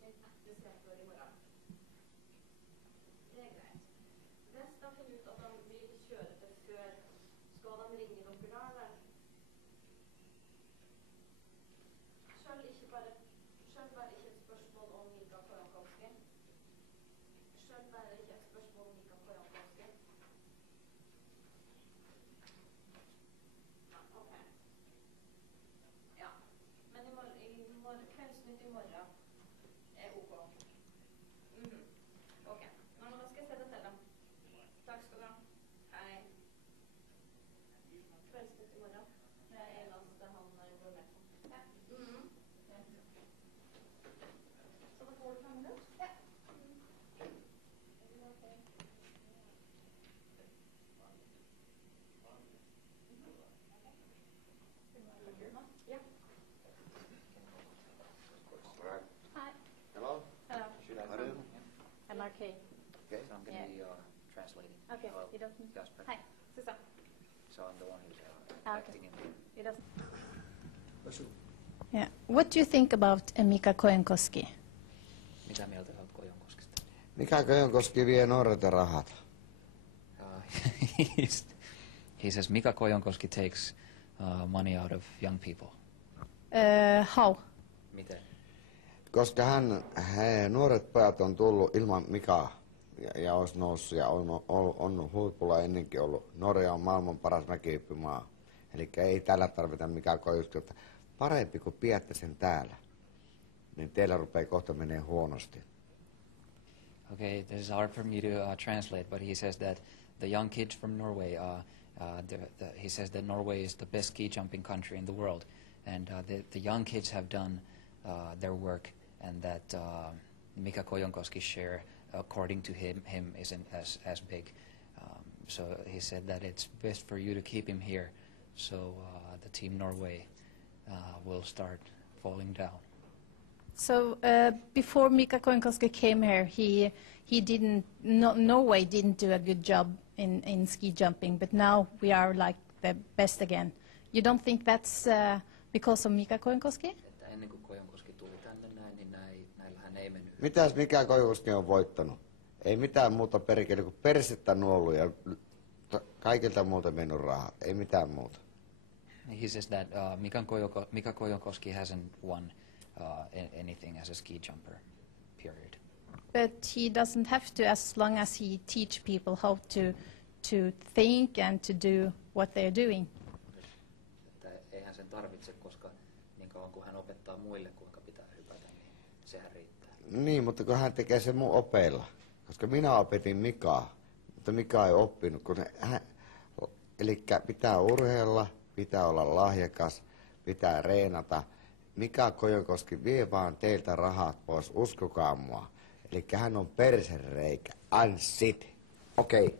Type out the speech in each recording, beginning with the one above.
Det ska jag göra imorgon. Det är greit. Hvis de finner ut at de vil kjøre det før, skal de ringe dere da, eller? Selv bare ikke et spørsmål om Mika Kojankovski. Selv bare ikke et spørsmål om Mika Kojankovski. Ja, ok. Ja, men Kveldsnytt i morgen er ok. Ok, nå skal jeg se det til dem. Takk skal du ha. Hei. Kveldsnytt i morgen. Det er eneste han går med på. Ja. Så da får du 5 minutter? Ja. Ja. Hi. Hello? Hello. Should I Hello. come? I'm RK. Okay. So I'm going to be translating. Okay, Well, he doesn't. Jasper. Hi, Susan. So I'm the one who's Okay. acting in the... He doesn't. Varsågod. Yeah. What do you think about Mika Kojankoski? Mitä mieltä olet Kojonkoskista? Mika Kojonkoski vie nuorilta rahat. He says Mika Kojonkoski takes money out of young people. How? Miten? Koska nuoret pojat on tullut ilman Mikaa ja olisi noussut ja on huipulla ennenkin ollut. Norja on maailman paras mäkihyppymaa. Eli ei täällä tarvita Mika Kojonkoski. Parempi kuin pidätte sen täällä, niin teillä rupeaa kohta menee huonosti. Okay, this is hard for me to translate, but he says that the young kids from Norway, he says that Norway is the best ski jumping country in the world, and the young kids have done their work, and that Mika Kojonkoski's share, according to him isn't as big. So he said that it's best for you to keep him here, so the Team Norway will start falling down. So before Mika Kojankoski came here, he didn't. Norway didn't do a good job in ski jumping, but now we are like the best again. You don't think that's because of Mika Kojankoski? Että ennen kuin Kojonkoski tuli tänne näin, niin näillähän ei mennyt. Mitäs Mika Kojonkoski on voittanut? Ei mitään muuta perkele kuin persettä nuollut ja kaikilta muuta mennyt rahaa. Ei mitään muuta. He says that Mika Kojonkoski hasn't won anything as a ski jumper, period. But he doesn't have to, as long as he teach people how to think and to do what they're doing. Että eihän sen tarvitse, koska niin kauan kuin hän opettaa muille, kuinka pitää hypätä, niin sehän riittää. Niin, mutta kun hän tekee sen mun opeilla. Koska minä opetin Mikaa, mutta Mika ei oppinut. Eli pitää urheilla, pitää olla lahjakas, pitää reenata. Mika Kojonkoski vie vaan teiltä rahat pois, uskokaa mua. Eli hän on persereikä. Unsit. Okei. Okay.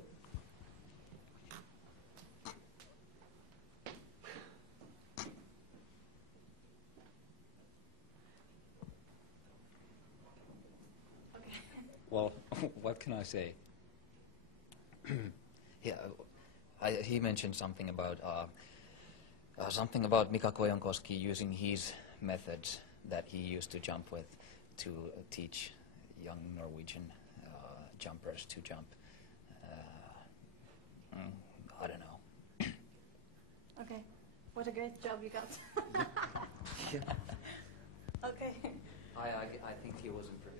Well, what can I say? He mentioned something about Mika Kojonkoski using his methods that he used to jump with to teach young Norwegian jumpers to jump. I don't know. Okay. What a great job you got. Yeah. Okay. I think he wasn't prepared.